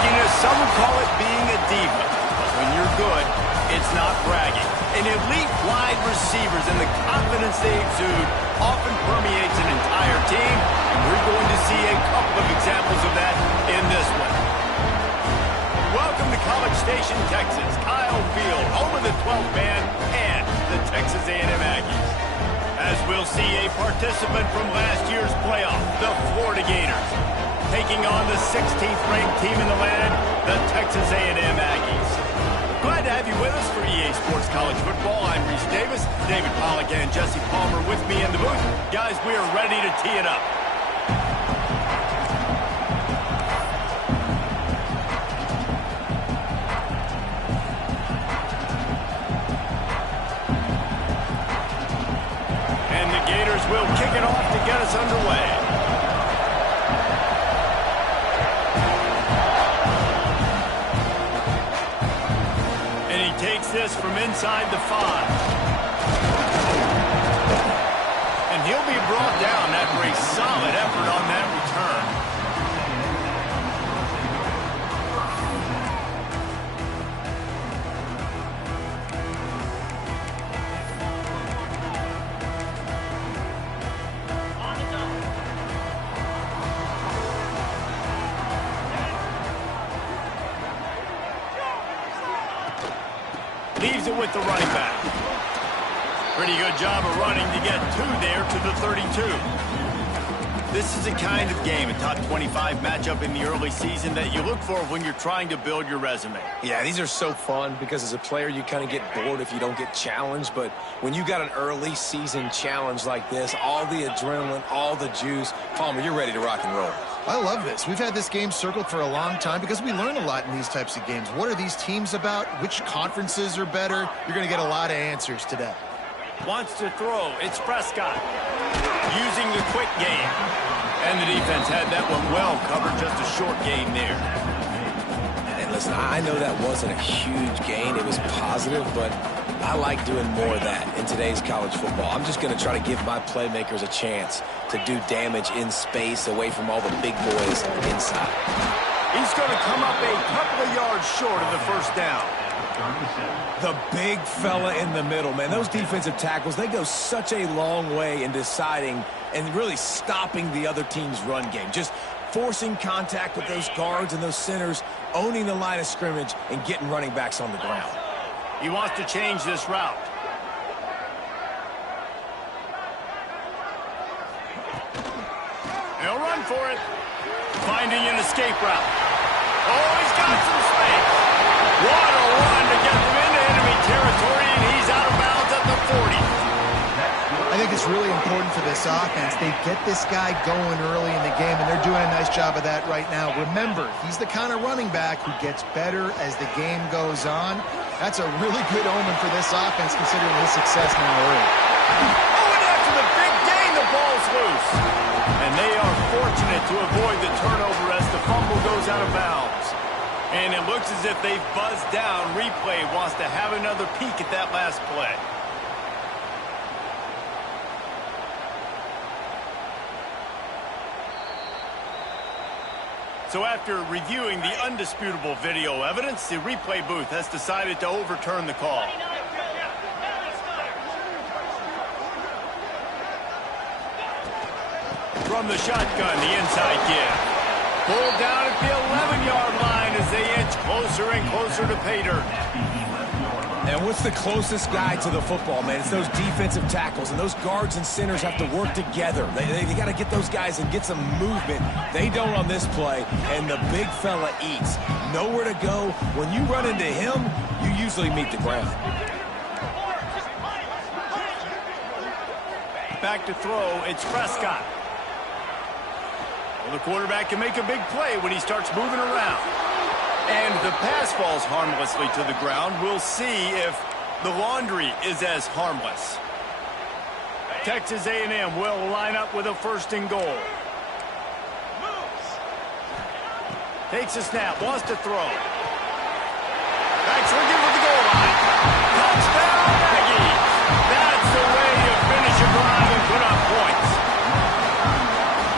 cockiness, some would call it being a diva. But when you're good, it's not bragging. And elite wide receivers and the confidence they exude often permeates an entire team. And we're going to see a couple of examples of that in this one. Welcome to College Station, Texas. Kyle Field, home of the 12th man and the Texas A&M Aggies. As we'll see a participant from last year's playoff, the Florida Gators, taking on the 16th ranked team in the land, the Texas A&M Aggies. Glad to have you with us for EA Sports College Football. I'm Reese Davis, David Pollack and Jesse Palmer with me in the booth. Guys, we are ready to tee it up. And the Gators will kick it off to get us underway. This from inside the 5. And he'll be brought down after a solid effort on that return. Leaves it with the running back. Pretty good job of running to get 2 there to the 32. This is the kind of game, a top 25 matchup in the early season that you look for when you're trying to build your resume. Yeah, these are so fun because as a player you kind of get bored if you don't get challenged, but when you got an early season challenge like this, all the adrenaline, all the juice, Palmer, you're ready to rock and roll. I love this. We've had this game circled for a long time because we learn a lot in these types of games. What are these teams about? Which conferences are better? You're going to get a lot of answers today. Wants to throw. It's Prescott using the quick game. And the defense had that one well covered, just a short gain there. And listen, I know that wasn't a huge gain. It was positive, but I like doing more of that in today's college football. I'm just going to try to give my playmakers a chance to do damage in space away from all the big boys inside. He's going to come up a couple of yards short of the first down. The big fella in the middle, man. Those defensive tackles, they go such a long way in deciding and really stopping the other team's run game. Just forcing contact with those guards and those centers, owning the line of scrimmage, and getting running backs on the ground. He wants to change this route. He'll run for it. Finding an escape route. Oh, he's got some space. What a run to get them into enemy territory, and he's out of bounds at the 40. I think it's really important for this offense. They get this guy going early in the game, and they're doing a nice job of that right now. Remember, he's the kind of running back who gets better as the game goes on. That's a really good omen for this offense, considering his success now early. Oh, and after the big gain, the ball's loose. And they are fortunate to avoid the turnover as the fumble goes out of bounds. And it looks as if they've buzzed down. Replay wants to have another peek at that last play. So after reviewing the undisputable video evidence, the replay booth has decided to overturn the call. From the shotgun, the inside give. Pulled down at the 11-yard line as they inch closer and closer to pay dirt. And what's the closest guy to the football, man? It's those defensive tackles, and those guards and centers have to work together. They got to get those guys and get some movement. They don't on this play, and the big fella eats. Nowhere to go. When you run into him, you usually meet the ground. Back to throw, it's Prescott. Well, the quarterback can make a big play when he starts moving around. And the pass falls harmlessly to the ground. We'll see if the laundry is as harmless. Texas A&M will line up with a 1st and goal. Takes a snap, wants to throw. Backs looking for the goal line. Touchdown, Aggies! That's the way you finish a drive and put up points.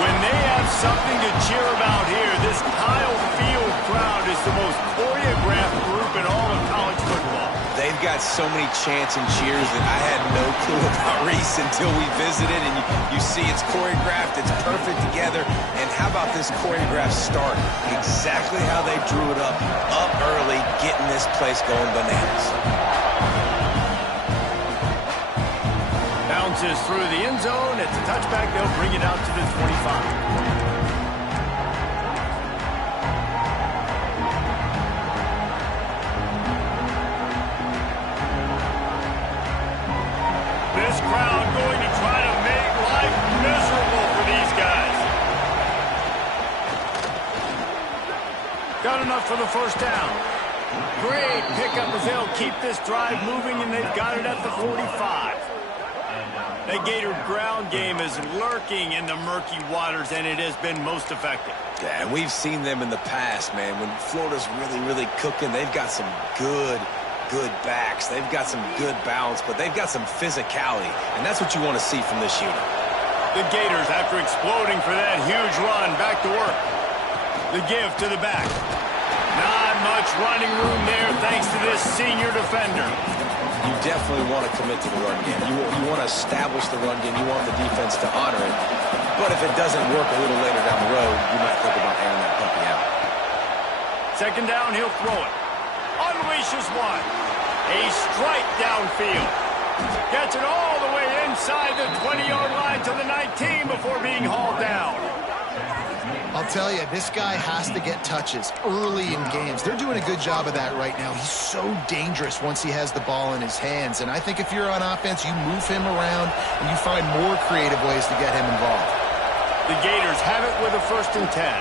When they have something to cheer about here, this Kyle Field crowd is so many chants and cheers that I had no clue about Reese until we visited, and you see it's choreographed, it's perfect together. And how about this choreographed start? Exactly how they drew it up early, getting this place going bananas. Bounces through the end zone. It's a touchback. They'll bring it out to the 25. This crowd going to try to make life miserable for these guys. Got enough for the first down. Great pickup as they'll keep this drive moving, and they've got it at the 45. The Gator ground game is lurking in the murky waters, and it has been most effective. Yeah, and we've seen them in the past, man. When Florida's really cooking, they've got some good backs. They've got some good balance, but they've got some physicality, and that's what you want to see from this unit. The Gators, after exploding for that huge run, back to work. The give to the back. Not much running room there thanks to this senior defender. You definitely want to commit to the run game. You want to establish the run game. You want the defense to honor it. But if it doesn't work a little later down the road, you might think about airing that puppy out. Second down, he'll throw it. Unleashes one. A strike downfield. Gets it all the way inside the 20-yard line to the 19 before being hauled down. I'll tell you, this guy has to get touches early in games. They're doing a good job of that right now. He's so dangerous once he has the ball in his hands. And I think if you're on offense, you move him around and you find more creative ways to get him involved. The Gators have it with a 1st and 10.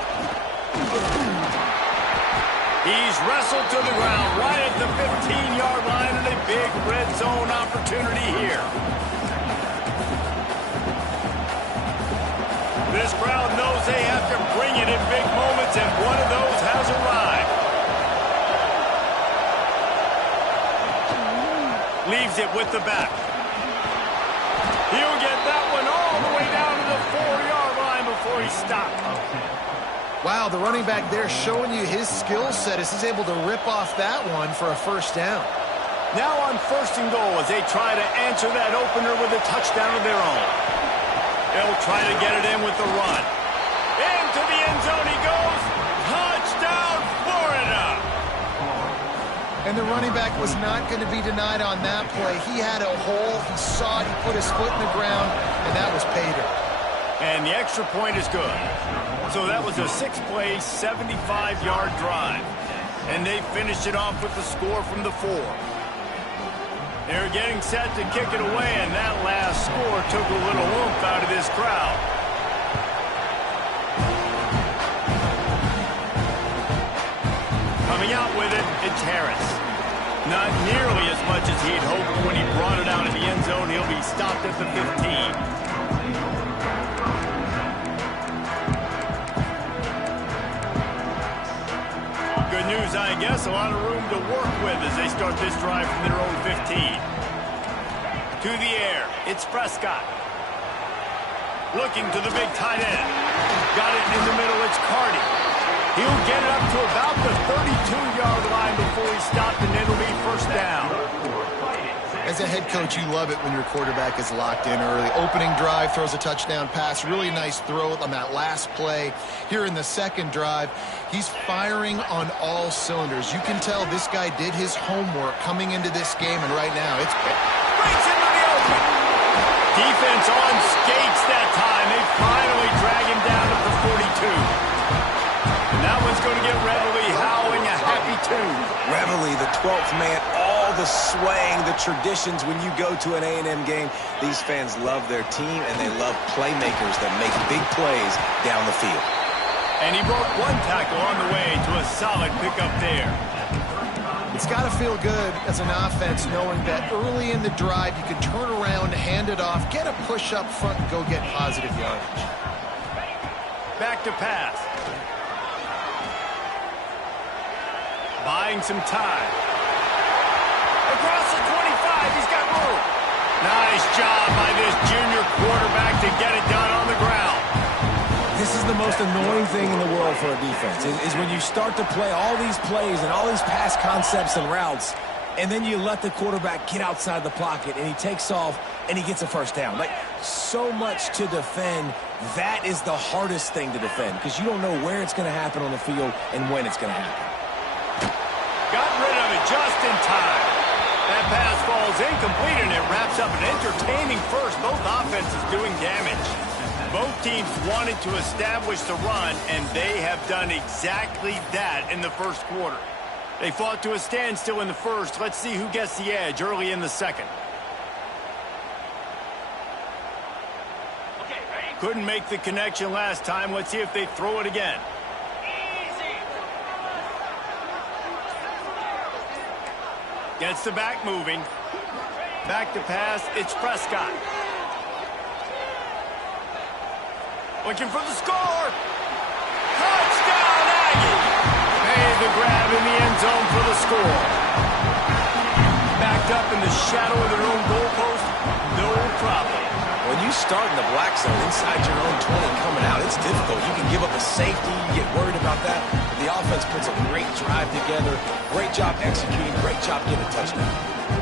He's wrestled to the ground right at the 15-yard line, and a big red zone opportunity here. This crowd knows they have to bring it in big moments, and one of those has arrived. Leaves it with the back. He'll get that one all the way down to the 4-yard line before he stopped. Wow, the running back there showing you his skill set as he's able to rip off that one for a 1st down. Now on 1st and goal as they try to answer that opener with a touchdown of their own. They'll try to get it in with the run. Into the end zone he goes. Touchdown, Florida! And the running back was not going to be denied on that play. He had a hole. He saw it. He put his foot in the ground, and that was pay dirt. And the extra point is good. So that was a 6-play, 75-yard drive. And they finished it off with the score from the 4. They're getting set to kick it away, and that last score took a little oomph out of this crowd. Coming out with it, it's Harris. Not nearly as much as he'd hoped when he brought it out in the end zone. He'll be stopped at the 15. Good news, I guess. A lot of room to work with as they start this drive from their own 15. To the air, it's Prescott. Looking to the big tight end. Got it in the middle, it's Cardi. He'll get it up to about the 32-yard line before he's stopped, and it'll be 1st down. As a head coach, you love it when your quarterback is locked in early. Opening drive, throws a touchdown pass. Really nice throw on that last play. Here in the 2nd drive, he's firing on all cylinders. You can tell this guy did his homework coming into this game, and right now it's... Breaks into the open. Defense on skates that time. They finally drag him down at the 42. And that one's going to get Reveille howling a happy tune. Reveille, the 12th man, all the swaying, the traditions when you go to an A&M game. These fans love their team, and they love playmakers that make big plays down the field. And he broke one tackle on the way to a solid pickup there. It's got to feel good as an offense knowing that early in the drive you can turn around, hand it off, get a push up front, and go get positive yardage. Back to pass. Buying some time. Across the 25, he's got room. Nice job by this junior quarterback to get it done on the ground. This is the most annoying thing in the world for a defense, is when you start to play all these plays and all these pass concepts and routes, and then you let the quarterback get outside the pocket, and he takes off, and he gets a first down. Like, so much to defend. That is the hardest thing to defend because you don't know where it's going to happen on the field and when it's going to happen. Got rid of it just in time. That pass falls incomplete, and it wraps up an entertaining first. Both offenses doing damage. Both teams wanted to establish the run, and they have done exactly that in the first quarter. They fought to a standstill in the first. Let's see who gets the edge early in the second. Couldn't make the connection last time. Let's see if they throw it again. Gets the back moving. Back to pass. It's Prescott. Looking for the score. Touchdown, Aggie. Made the grab in the end zone for the score. Backed up in the shadow of their own goalpost. No problem. When you start in the black zone inside your own 20 coming out, it's difficult. You can give up a safety, you get worried about that. The offense puts a great drive together. Great job executing, great job getting a touchdown.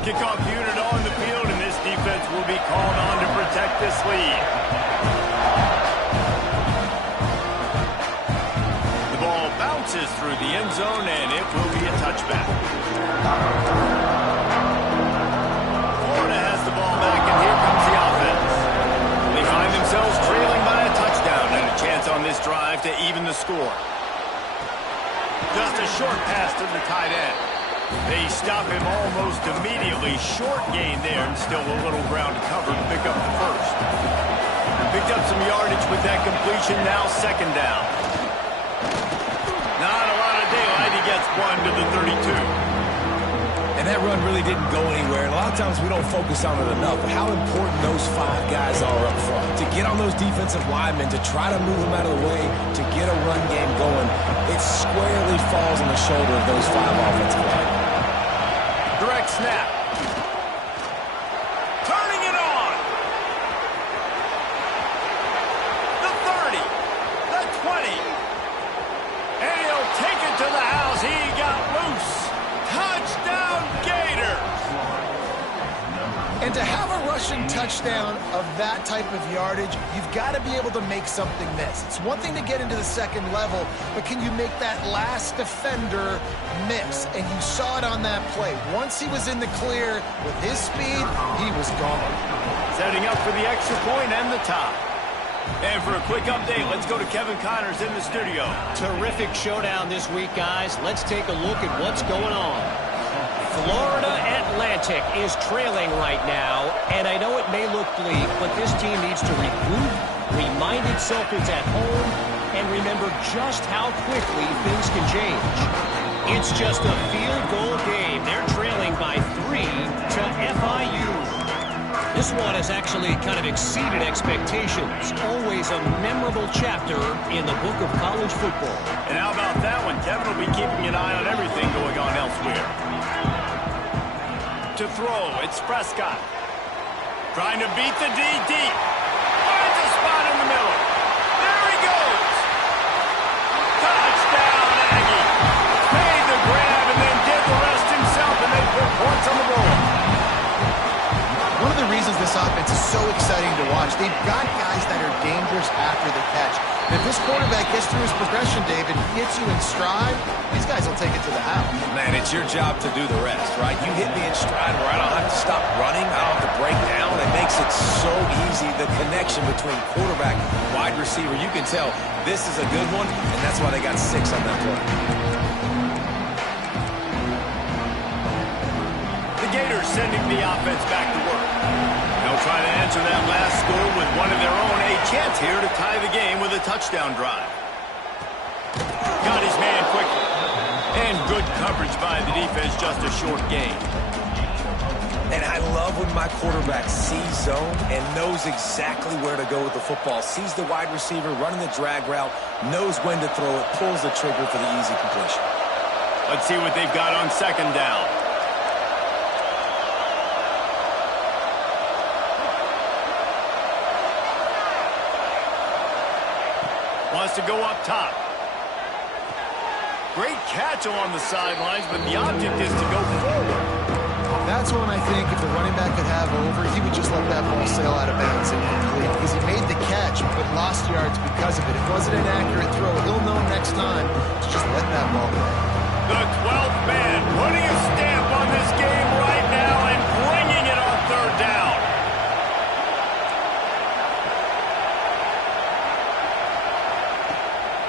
Kickoff unit on the field, and this defense will be called on to protect this lead. The ball bounces through the end zone, and it will be a touchback. Florida has the ball back, and here comes the offense. They find themselves trailing by a touchdown and a chance on this drive to even the score. Just a short pass to the tight end. They stop him almost immediately. Short gain there, and still a little ground to cover to pick up the first. Picked up some yardage with that completion, now second down. Not a lot of daylight. He gets one to the 32. And that run really didn't go anywhere. And a lot of times we don't focus on it enough, but how important those 5 guys are up front. To get on those defensive linemen, to try to move them out of the way, to get a run game going, it squarely falls on the shoulder of those 5 offensive linemen. Direct snap. Turning it on. The 30. The 20. And he'll take it to the house. He got loose. Touchdown, Gators! And to have a rushing touchdown of that type of yardage, you've got to be able to make something miss. It's one thing to get into the second level, but can you make that last defender miss? And you saw it on that play. Once he was in the clear with his speed, he was gone. Setting up for the extra point and the tie. And for a quick update, let's go to Kevin Connors in the studio. Terrific showdown this week, guys. Let's take a look at what's going on. Florida Atlantic is trailing right now, and I know it may look bleak, but this team needs to regroup, remind itself it's at home, and remember just how quickly things can change. It's just a field goal game. They're trailing by 3 to FIU. This one has actually kind of exceeded expectations. Always a memorable chapter in the book of college football. And how about that one? Kevin will be keeping an eye on everything going on elsewhere. To throw, it's Prescott. Trying to beat the D deep. Finds a spot in the middle. There he goes. Touchdown, Aggie. Made the grab and then did the rest himself, and they put points on the board. One of the reasons this offense is so exciting to watch, they've got guys that are dangerous after the catch. And if this quarterback gets through his progression, David, he hits you in stride, these guys will take it to the house. Man, it's your job to do the rest, right? You hit me in stride where I don't have to stop running, I don't have to break down. It makes it so easy, the connection between quarterback, wide receiver. You can tell this is a good one, and that's why they got 6 on that play. Gators sending the offense back to work. They'll try to answer that last score with one of their own. A chance here to tie the game with a touchdown drive. Got his man quickly. And good coverage by the defense, just a short gain. And I love when my quarterback sees zone and knows exactly where to go with the football. Sees the wide receiver running the drag route, knows when to throw it, pulls the trigger for the easy completion. Let's see what they've got on second down. Wants to go up top. Great catch along the sidelines, but the object is to go forward. That's when I think if the running back could have over, he would just let that ball sail out of bounds and complete. Because he made the catch, but lost yards because of it. It wasn't an accurate throw. He'll know next time to just let that ball go. The 12th man putting a stamp on this game right now and bringing it on third down.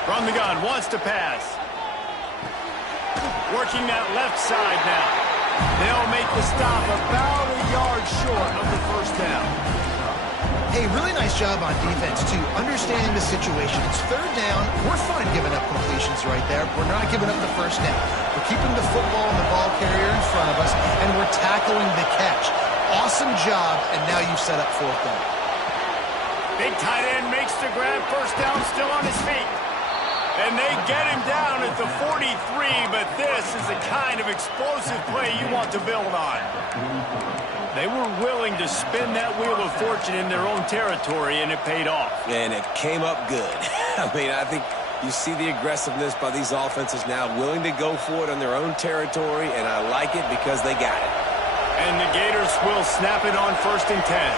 From the gun, wants to pass. Working that left side now. They'll make the stop about a yard short of the first down. Hey, really nice job on defense, too. Understanding the situation. It's third down. We're fine giving up completions right there. We're not giving up the first down. We're keeping the football and the ball carrier in front of us, and we're tackling the catch. Awesome job, and now you've set up fourth down. Big tight end makes the grab. First down, still on his feet. And they get him down at the 43, but this is the kind of explosive play you want to build on. They were willing to spin that wheel of fortune in their own territory, and it paid off. And it came up good. I mean, I think you see the aggressiveness by these offenses now, willing to go for it on their own territory, and I like it because they got it. And the Gators will snap it on 1st and 10.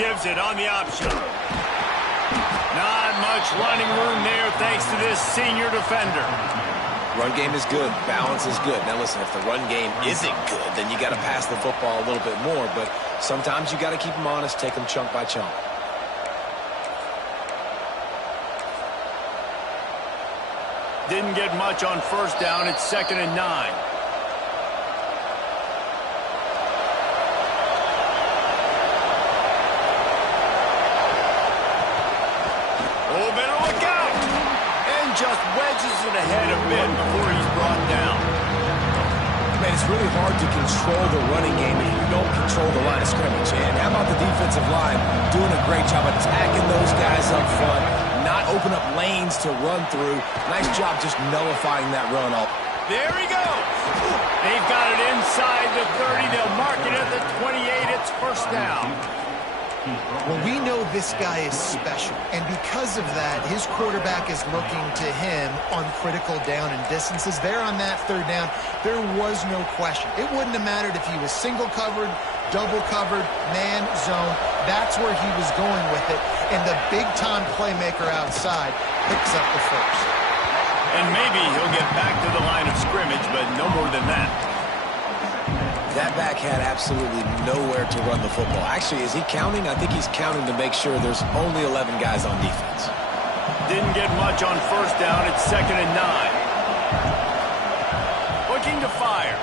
Gives it on the option. Not much running room there thanks to this senior defender. Run game is good. Balance is good. Now, listen, if the run game isn't good, then you got to pass the football a little bit more. But sometimes you got to keep them honest, take them chunk by chunk. Didn't get much on first down. It's 2nd and 9. Oh, better look out! And just wedges it ahead a bit before he's brought down. Man, it's really hard to control the running game if you don't control the line of scrimmage. And how about the defensive line doing a great job attacking those guys up front, not open up lanes to run through. Nice job just nullifying that run up. There he goes. They've got it inside the 30. They'll mark it at the 28. It's first down. Well, we know this guy is special, and because of that, his quarterback is looking to him on critical down and distances. There on that third down, there was no question. It wouldn't have mattered if he was single covered, double covered, man, zone. That's where he was going with it, and the big-time playmaker outside picks up the first. And maybe he'll get back to the line of scrimmage, but no more than that. That back had absolutely nowhere to run the football. Actually, is he counting? I think he's counting to make sure there's only 11 guys on defense. Didn't get much on first down. It's 2nd and 9. Looking to fire.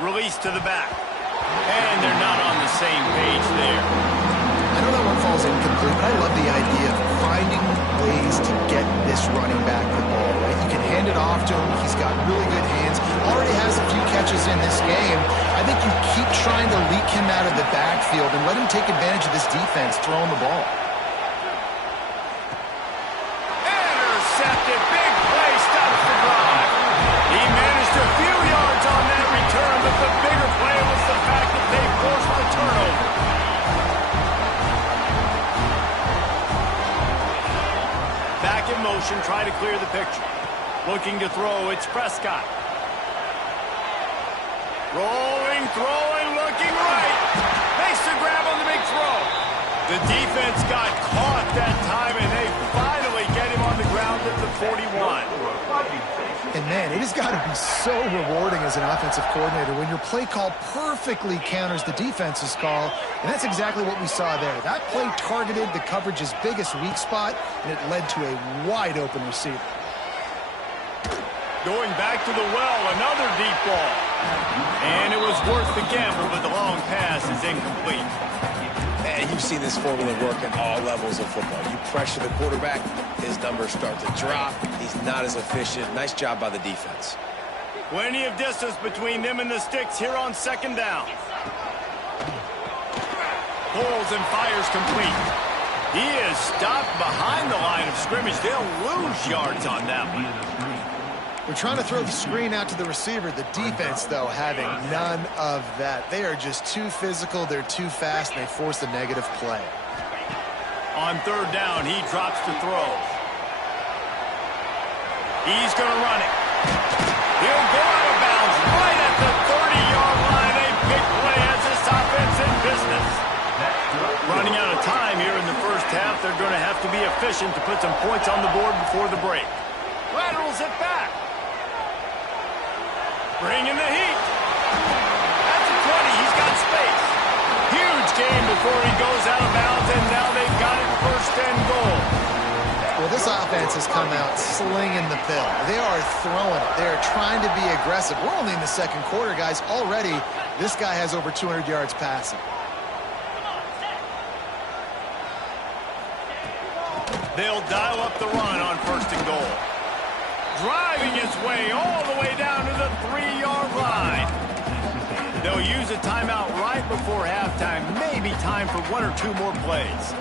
Release to the back. And they're not on the same page there. I know that one falls incomplete, but I love the idea of finding ways to get this running back the ball, right? You can hand it off to him. He's got really good hands. Already has a few catches in this game. I think you keep trying to leak him out of the backfield and let him take advantage of this defense throwing the ball. Intercepted. Big play. Stops the drive. He managed a few yards on that return, but the bigger play was the fact that they forced the turnover. Back in motion, trying to clear the picture. Looking to throw, it's Prescott. Rolling, throwing, looking right. Makes the grab on the big throw. The defense got caught that time, and they finally get him on the ground at the 41. And, man, it has got to be so rewarding as an offensive coordinator when your play call perfectly counters the defense's call, and that's exactly what we saw there. That play targeted the coverage's biggest weak spot, and it led to a wide-open receiver. Going back to the well, another deep ball. And it was worth the gamble, but the long pass is incomplete. And you've seen this formula work at all levels of football. You pressure the quarterback, his numbers start to drop. He's not as efficient. Nice job by the defense. Plenty of distance between them and the sticks here on 2nd down. Pulls and fires complete. He is stopped behind the line of scrimmage. They'll lose yards on that one. We're trying to throw the screen out to the receiver. The defense, though, having none of that. They are just too physical. They're too fast. And they force a negative play. On 3rd down, he drops to throw. He's going to run it. He'll go out of bounds right at the sufficient to put some points on the board before the break. Laterals it back. Bringing the heat. That's a 20. He's got space. Huge gain before he goes out of bounds, and now they've got it first and goal. Well, this offense has come out slinging the pill. They are throwing it. They are trying to be aggressive. We're only in the second quarter, guys. Already, this guy has over 200 yards passing. They'll dial up the run on first and goal. Driving his way all the way down to the 3-yard line. They'll use a timeout right before halftime. Maybe time for one or two more plays.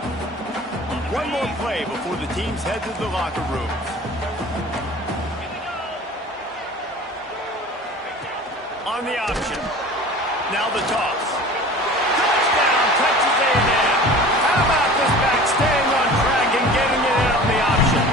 One more play before the teams head to the locker rooms. On the option. Now the toss. Touchdown, Texas A&M. How about this back staying on track and getting it out on the option?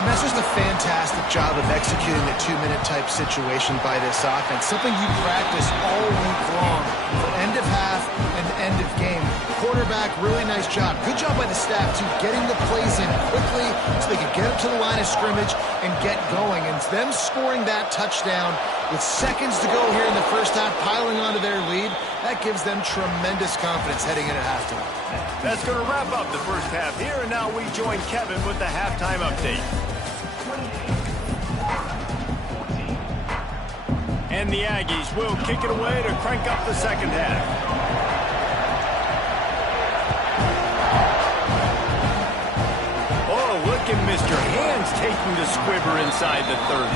And that's just a fantastic job of executing the two-minute type situation by this offense. Something you practice all week long for end of half and end of game. Quarterback, really nice job. Good job by the staff, too, getting the plays in quickly so they could get up to the line of scrimmage and get going. And them scoring that touchdown with seconds to go here in the first half, piling onto their lead, that gives them tremendous confidence heading into halftime. That's going to wrap up the first half here, and now we join Kevin with the halftime update. And the Aggies will kick it away to crank up the second half. Oh, look at Mr. Hands taking the squibber inside the 30.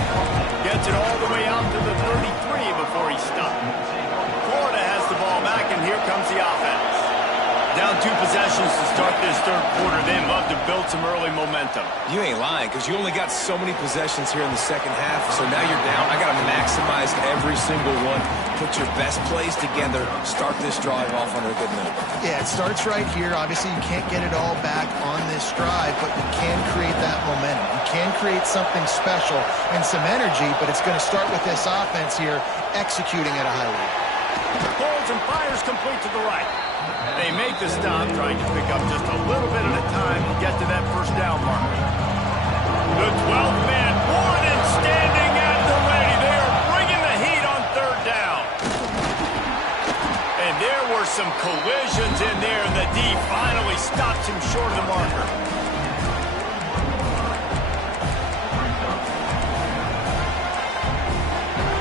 Gets it all the way out to the 33 before he stopped. Florida has the ball back, and here comes the offense. Down 2 possessions to start this third quarter. They'd love to build some early momentum. You ain't lying, because you only got so many possessions here in the second half, so now you're down. I got to maximize every single one. Put your best plays together. Start this drive off on a good note. Yeah, it starts right here. Obviously, you can't get it all back on this drive, but you can create that momentum. You can create something special and some energy, but it's going to start with this offense here executing at a high rate. Holds and fires complete to the right. They make the stop, trying to pick up just a little bit at a time to get to that first down marker. The 12th man, more than standing at the ready. They are bringing the heat on third down. And there were some collisions in there, and the D finally stops him short of the marker.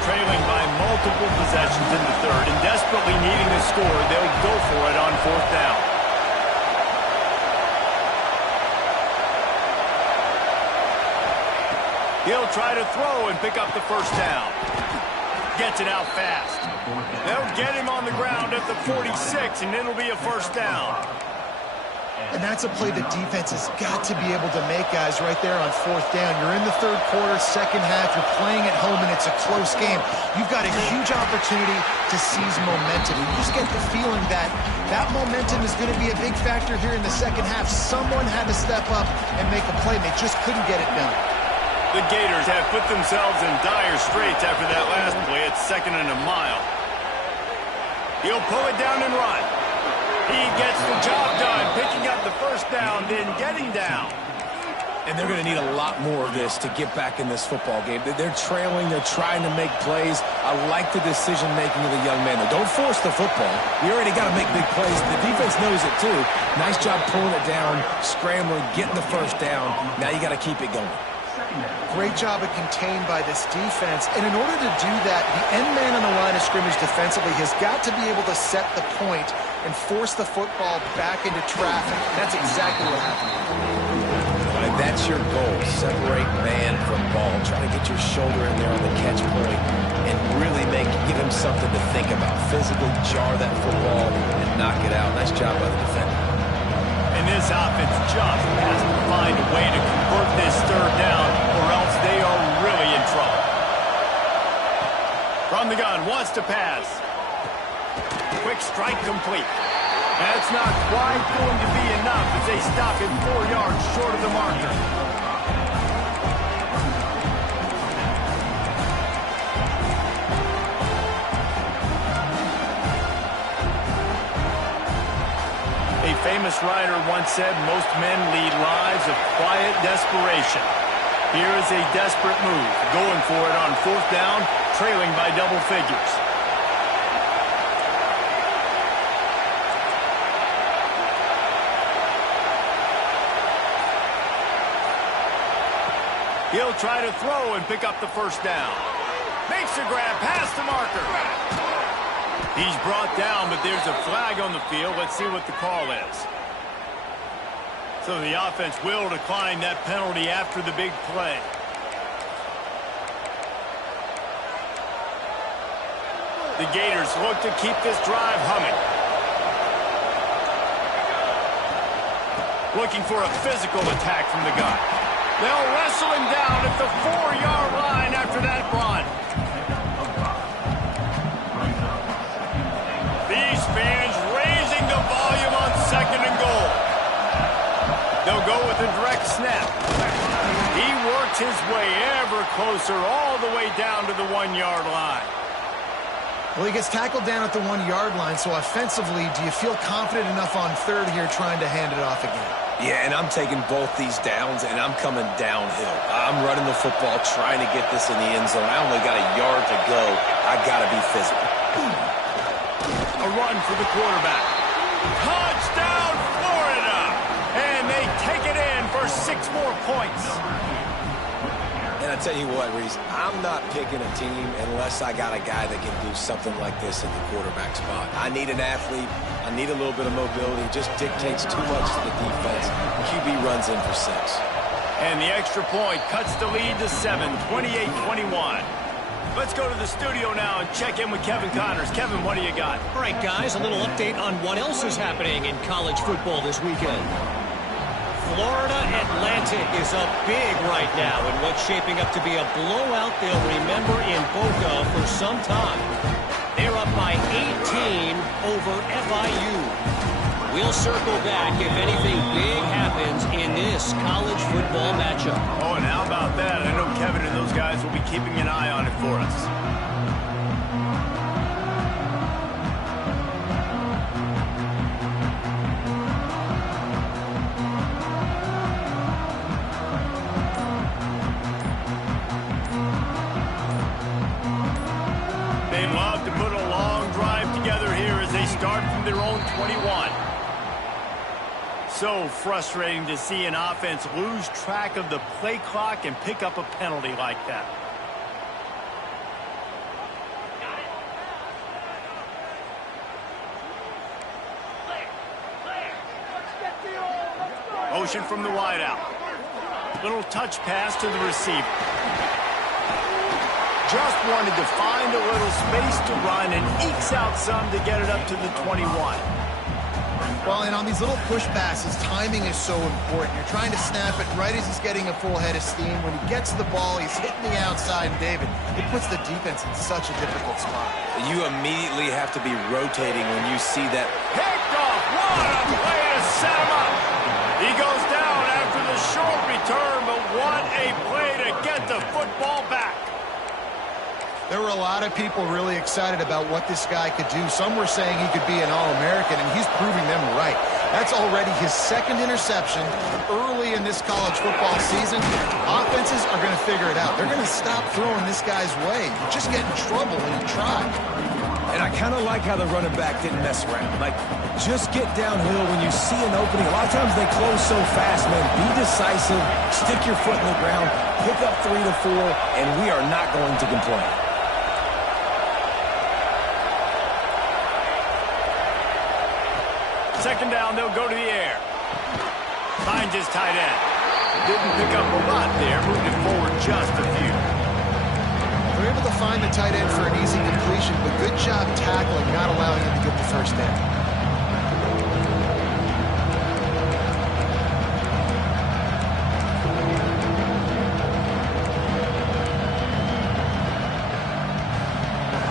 Trailing by multiple possessions in the third and desperately needing a score, they'll go for it on fourth down. He'll try to throw and pick up the first down. Gets it out fast. They'll get him on the ground at the 46, and it'll be a first down. And that's a play the defense has got to be able to make, guys, right there on fourth down. You're in the third quarter, second half. You're playing at home, and it's a close game. You've got a huge opportunity to seize momentum. You just get the feeling that that momentum is going to be a big factor here in the second half. Someone had to step up and make a play, and they just couldn't get it done. The Gators have put themselves in dire straits after that last play at 2nd and a mile. He'll pull it down and run. He gets the job done, picking up the first down, then getting down. And they're going to need a lot more of this to get back in this football game. They're trailing. They're trying to make plays. I like the decision-making of the young man. Don't force the football. You already got to make big plays. The defense knows it, too. Nice job pulling it down, scrambling, getting the first down. Now you got to keep it going. Great job of contained by this defense. And in order to do that, the end man on the line of scrimmage defensively has got to be able to set the point and force the football back into traffic. That's exactly what happened. And that's your goal. Separate man from ball. Try to get your shoulder in there on the catch point and really give him something to think about. Physically jar that football and knock it out. Nice job by the defender. And this offense just has to find a way to convert this third down, or else they are really in trouble. From the gun, wants to pass. Quick strike complete. That's not quite going to be enough as they stop him 4 yards short of the marker. They famous writer once said, most men lead lives of quiet desperation. Here is a desperate move, going for it on 4th down, trailing by double figures. He'll try to throw and pick up the 1st down. Makes a grab past the marker. He's brought down, but there's a flag on the field. Let's see what the call is. So the offense will decline that penalty after the big play. The Gators look to keep this drive humming. Looking for a physical attack from the gun. They'll wrestle him down at the 4-yard line after that run. These fans raising the volume on 2nd and goal. They'll go with a direct snap. He works his way ever closer all the way down to the 1-yard line. Well, he gets tackled down at the 1-yard line, so offensively, do you feel confident enough on 3rd here trying to hand it off again? Yeah, and I'm taking both these downs, and I'm coming downhill. I'm running the football, trying to get this in the end zone. I only got a yard to go. I got to be physical. A run for the quarterback. Touchdown, Florida! And they take it in for 6 more points. And I tell you what, Reese, I'm not picking a team unless I got a guy that can do something like this at the quarterback spot. I need an athlete. I need a little bit of mobility. It just dictates too much to the defense. QB runs in for 6. And the extra point cuts the lead to 7, 28-21. Let's go to the studio now and check in with Kevin Connors. Kevin, what do you got? All right, guys, a little update on what else is happening in college football this weekend. Florida Atlantic is up big right now in what's shaping up to be a blowout they'll remember in Boca for some time. They're up by 18 over FIU. We'll circle back if anything big happens in this college football matchup. Oh, and how about that? I know Kevin and those guys will be keeping an eye on it for us. They love to put a long drive together here as they start from their own 21. So frustrating to see an offense lose track of the play clock and pick up a penalty like that. Motion from the wideout. Little touch pass to the receiver. Just wanted to find a little space to run and ekes out some to get it up to the 21. Well, and on these little push passes, timing is so important. You're trying to snap it right as he's getting a full head of steam. When he gets the ball, he's hitting the outside, and David, it puts the defense in such a difficult spot. You immediately have to be rotating when you see that. Picked off. What a play to set him up. He goes down after the short return, but what a play to get the football back. There were a lot of people really excited about what this guy could do. Some were saying he could be an All-American, and he's proving them right. That's already his 2nd interception early in this college football season. Offenses are going to figure it out. They're going to stop throwing this guy's way. You just get in trouble when you try. And I kind of like how the running back didn't mess around. Like, just get downhill when you see an opening. A lot of times they close so fast, man. Be decisive, stick your foot in the ground, pick up 3 to 4, and we are not going to complain. Second down, they'll go to the air. Finds his tight end. Didn't pick up a lot there, moved it forward just a few. They're able to find the tight end for an easy completion, but good job tackling, not allowing him to get the first down.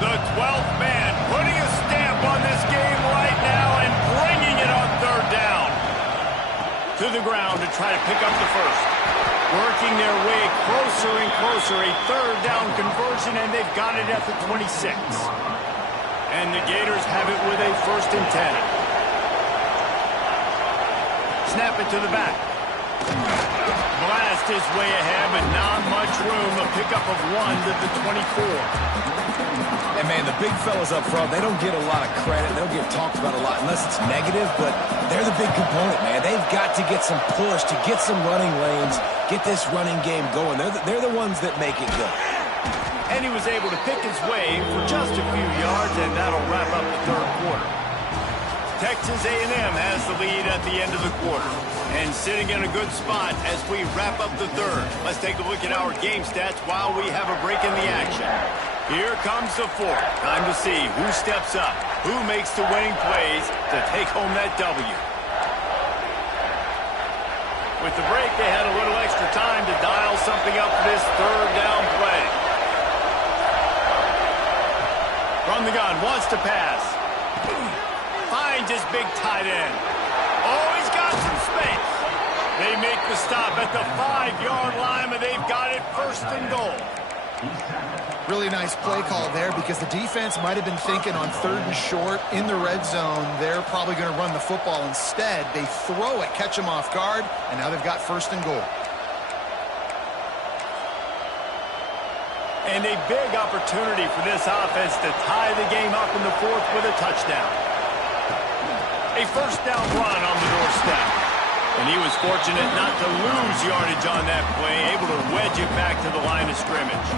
The 12th man putting a stamp on this game right now and bringing it on 3rd down. To the ground to try to pick up the first. Working their way closer and closer. A 3rd down conversion, and they've got it at the 26. And the Gators have it with a 1st and 10. snap it to the back. Blast his way ahead, but not much room. A pickup of 1 to the 24. And, man, the big fellas up front, they don't get a lot of credit. They don't get talked about a lot unless it's negative, but they're the big component, man. They've got to get some push, to get some running lanes, get this running game going. They're the ones that make it go. And he was able to pick his way for just a few yards, and that'll wrap up the third quarter. Texas A&M has the lead at the end of the quarter and sitting in a good spot as we wrap up the third. Let's take a look at our game stats while we have a break in the action. Here comes the fourth. Time to see who steps up, who makes the winning plays to take home that W. With the break, they had a little extra time to dial something up for this third down play. From the gun, wants to pass. Finds his big tight end. Oh, he's got some space. They make the stop at the 5-yard line, but they've got it first and goal. Really nice play call there because the defense might have been thinking on 3rd and short in the red zone. They're probably going to run the football instead. They throw it, catch them off guard, and now they've got first and goal. And a big opportunity for this offense to tie the game up in the fourth with a touchdown. A first down run on the doorstep. And he was fortunate not to lose yardage on that play, able to wedge it back to the line of scrimmage.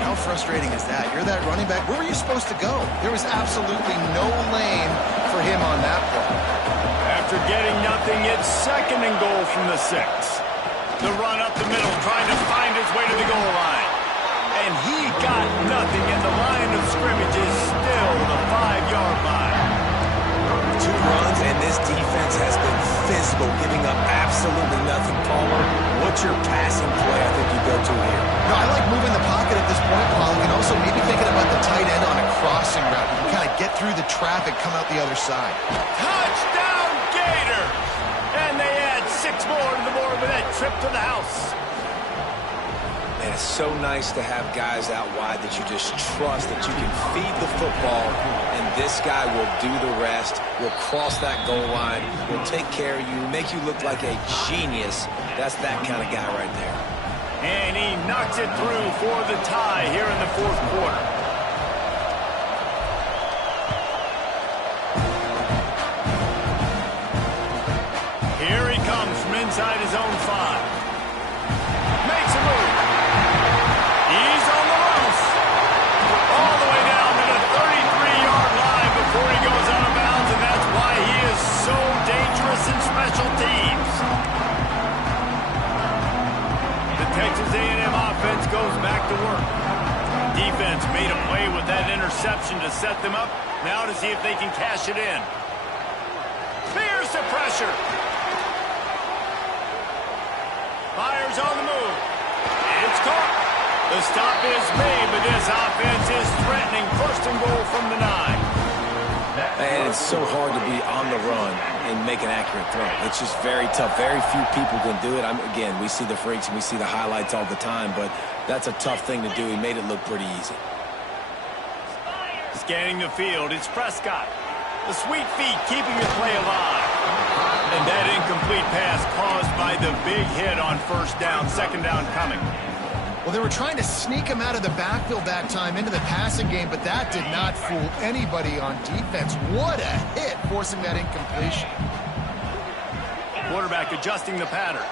How frustrating is that? You're that running back. Where were you supposed to go? There was absolutely no lane for him on that play. After getting nothing, it's 2nd and goal from the 6. The run up the middle, trying to find his way to the goal line. And he got nothing, and the line of scrimmage is still the 5-yard line. 2 runs, and this defense has been physical, giving up absolutely nothing. Palmer, what's your passing play I think you go to here? No, I like moving the pocket at this point, Paul, and also maybe thinking about the tight end on a crossing route. You can kind of get through the traffic, come out the other side. Touchdown, Gator! And they add 6 more to the board with that trip to the house. And it's so nice to have guys out wide that you just trust that you can feed the football, and this guy will do the rest, will cross that goal line, will take care of you, make you look like a genius. That's that kind of guy right there. And he knocks it through for the tie here in the fourth quarter. Here he comes from inside his own 5. Makes a move. He's on the loose. All the way down to the 33-yard line before he goes out of bounds, and that's why he is so dangerous in special teams. The Texas A&M offense goes back to work. Defense made a play with that interception to set them up. Now to see if they can cash it in. Fears the pressure. Fires on the move. It's caught. The stop is made, but this offense is threatening first and goal from the 9. And it's so hard to be on the run and make an accurate throw. It's just very tough. Very few people can do it. Again, we see the freaks and we see the highlights all the time, but that's a tough thing to do. He made it look pretty easy. Scanning the field, it's Prescott. The sweet feet keeping the play alive. And that incomplete pass caused by the big hit on first down, 2nd down coming. Well, they were trying to sneak him out of the backfield that time into the passing game, but that did not fool anybody on defense. What a hit, forcing that incompletion. Quarterback adjusting the pattern.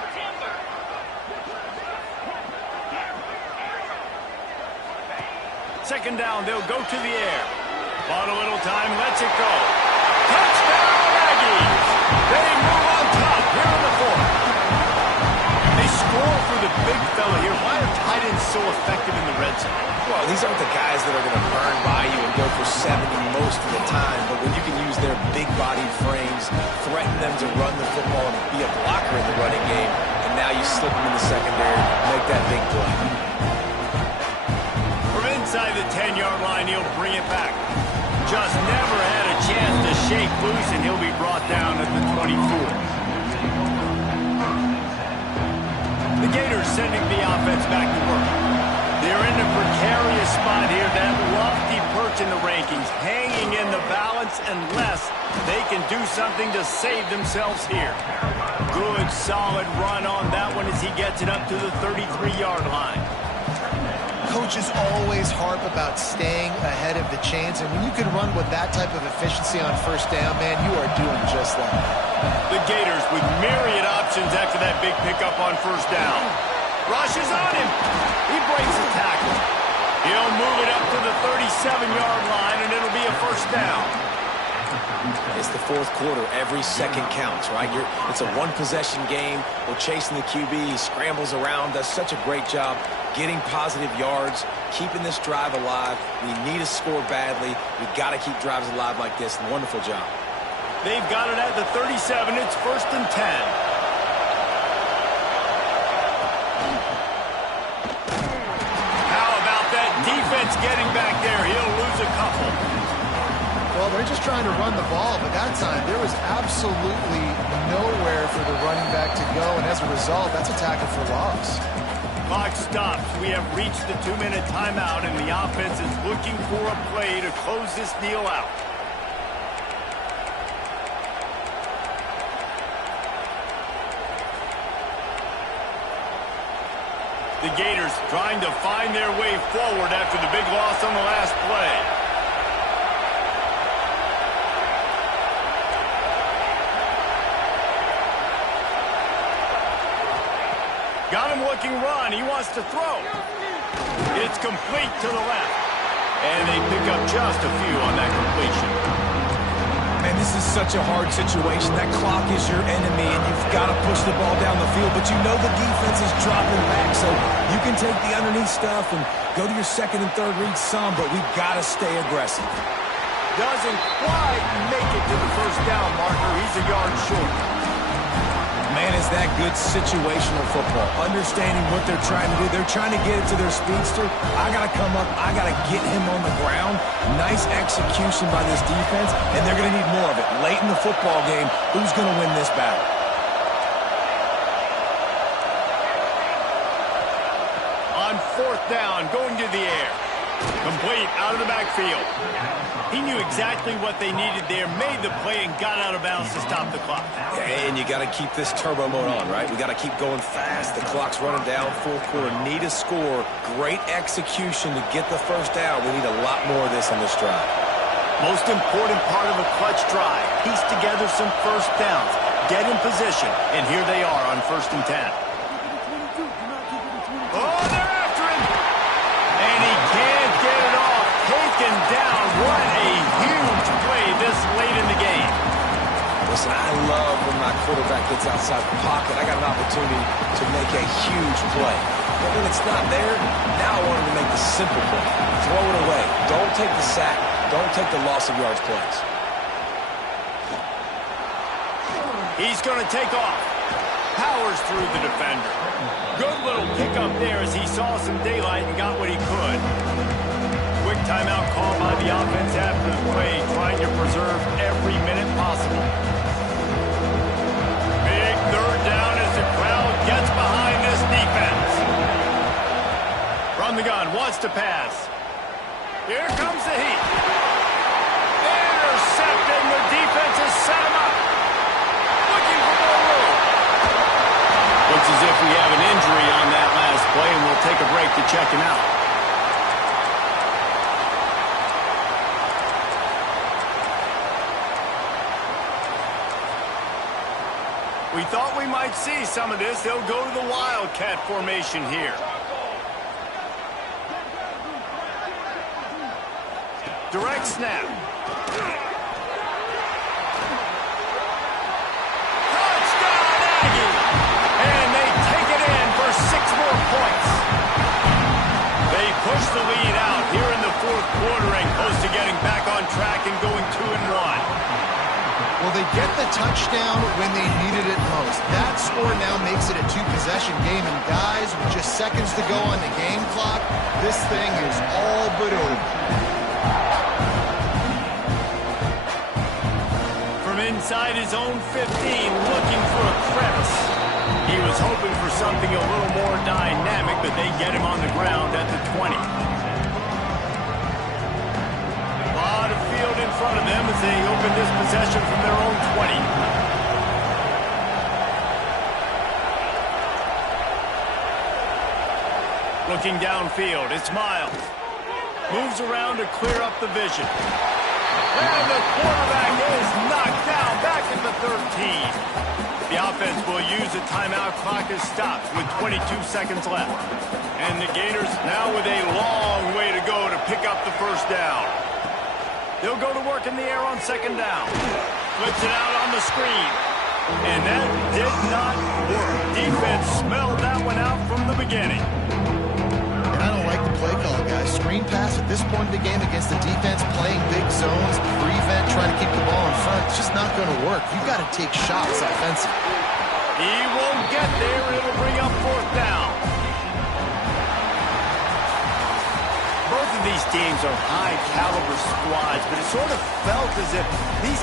Second down, they'll go to the air. Bought a little time, lets it go. Touchdown, Aggies! They move on top here in the fourth. They score for the big fella here. Why are tight ends so effective in the red zone? Well, these aren't the guys that are going to burn by you and go for 70 most of the time, but when you can use their big-bodied frames, threaten them to run the football and be a blocker in the running game, and now you slip them in the secondary, make that big play. From inside the 10-yard line, he'll bring it back. Just never had a chance to shake loose, and he'll be brought down at the 24. The Gators sending the offense back to work. They're in a precarious spot here. That lofty perch in the rankings, hanging in the balance unless they can do something to save themselves here. Good, solid run on that one as he gets it up to the 33-yard line. Coaches always harp about staying ahead of the chains, and when you can run with that type of efficiency on first down, man, you are doing just that. The Gators with myriad options after that big pickup on first down. Rushes on him. He breaks the tackle. He'll move it up to the 37-yard line, and it'll be a first down. It's the fourth quarter. Every second counts, right? It's a one-possession game. We're chasing the QB. He scrambles around, does such a great job getting positive yards, keeping this drive alive. We need to score badly. We've got to keep drives alive like this. Wonderful job. They've got it at the 37. It's 1st and 10. Defense getting back there. He'll lose a couple. Well, they're just trying to run the ball, but that time there was absolutely nowhere for the running back to go, and as a result, that's a tackle for loss. Clock stops. We have reached the 2-minute timeout, and the offense is looking for a play to close this deal out. The Gators trying to find their way forward after the big loss on the last play. Got him looking run. He wants to throw. It's complete to the left. And they pick up just a few on that completion. Man, this is such a hard situation. That clock is your enemy, and you've got to push the ball down the field. But you know the defense is dropping back, so you can take the underneath stuff and go to your second and third read some, but we've got to stay aggressive. Doesn't quite make it to the first down marker. He's a yard short. Man, is that good situational football. Understanding what they're trying to do. They're trying to get it to their speedster. I got to come up. I got to get him on the ground. Nice execution by this defense, and they're going to need more of it. Late in the football game, who's going to win this battle? On 4th down, going to the air. Complete out of the backfield. He knew exactly what they needed there, made the play, and got out of bounds to stop the clock. And you got to keep this turbo mode on, right? We got to keep going fast. The clock's running down. Fourth quarter, need a score. Great execution to get the first down. We need a lot more of this on this drive. Most important part of a clutch drive. Piece together some first downs. Get in position. And here they are on 1st and 10. Oh, they're after him. And he can't get it off. Taken down. What a huge play this late in the game. Listen, I love when my quarterback gets outside the pocket. I got an opportunity to make a huge play. But when it's not there, now I want him to make the simple play. Throw it away. Don't take the sack. Don't take the loss of yards plays. He's going to take off. Powers through the defender. Good little pickup there as he saw some daylight and got what he could. Quick timeout call by the offense after the play, trying to preserve every minute possible. Big 3rd down as the crowd gets behind this defense. From the gun, wants to pass. Here comes the heat. Intercepted, the defense has set him up. Looking for more room. Looks as if we have an injury on that last play, and we'll take a break to check him out. We thought we might see some of this. They'll go to the Wildcat formation here. Direct snap. Touchdown, Aggie! And they take it in for 6 more points. They push the lead out here in the 4th quarter and close to getting back on track and going 2-1. Well, they get the touchdown when they needed it most. That score now makes it a 2-possession game. And guys, with just seconds to go on the game clock, this thing is all but over. From inside his own 15, looking for a crevice. He was hoping for something a little more dynamic, but they get him on the ground at the 20. they open this possession from their own 20. Looking downfield, it's Miles. Moves around to clear up the vision. And the quarterback is knocked down back at the 13. The offense will use the timeout clock as stopped with 22 seconds left. And the Gators now with a long way to go to pick up the first down. They'll go to work in the air on second down. Flips it out on the screen. And that did not work. Defense smelled that one out from the beginning. I don't like the play call, guys. Screen pass at this point of the game against the defense, playing big zones, prevent, trying to keep the ball in front. It's just not going to work. You've got to take shots offensively. He won't get there. It'll bring up fourth down. Both of these teams are high-caliber squads, but it sort of felt as if these